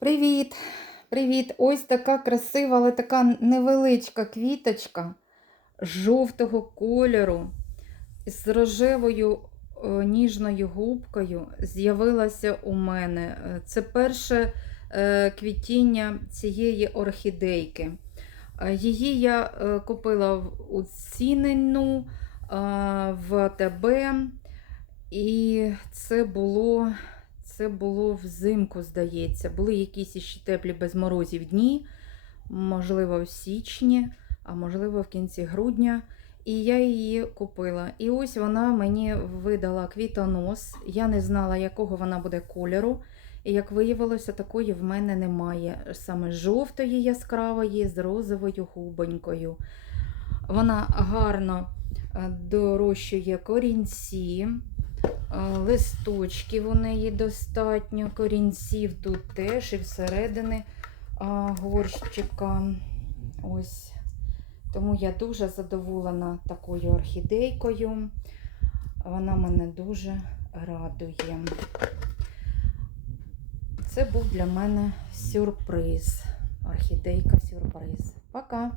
Привіт! Привіт! Ось така красива, але така невеличка квіточка жовтого кольору з рожевою е, ніжною губкою з'явилася у мене. Це перше е, квітіння цієї орхідейки. Е, Її я купила у цінену в АТБ, і це було це було взимку, здається. Були якісь іще теплі без морозів дні, можливо, в січні, а можливо, в кінці грудня. І я її купила. І ось вона мені видала квітонос. Я не знала, якого вона буде кольору. І як виявилося, такої в мене немає. Саме жовтої яскравої з розовою губонькою. Вона гарно е, дорощує корінці. Листочків у неї достатньо, корінців тут теж і всередини горщика. Ось. Тому я дуже задоволена такою орхідейкою. Вона мене дуже радує. Це був для мене сюрприз. Орхідейка сюрприз. Пока!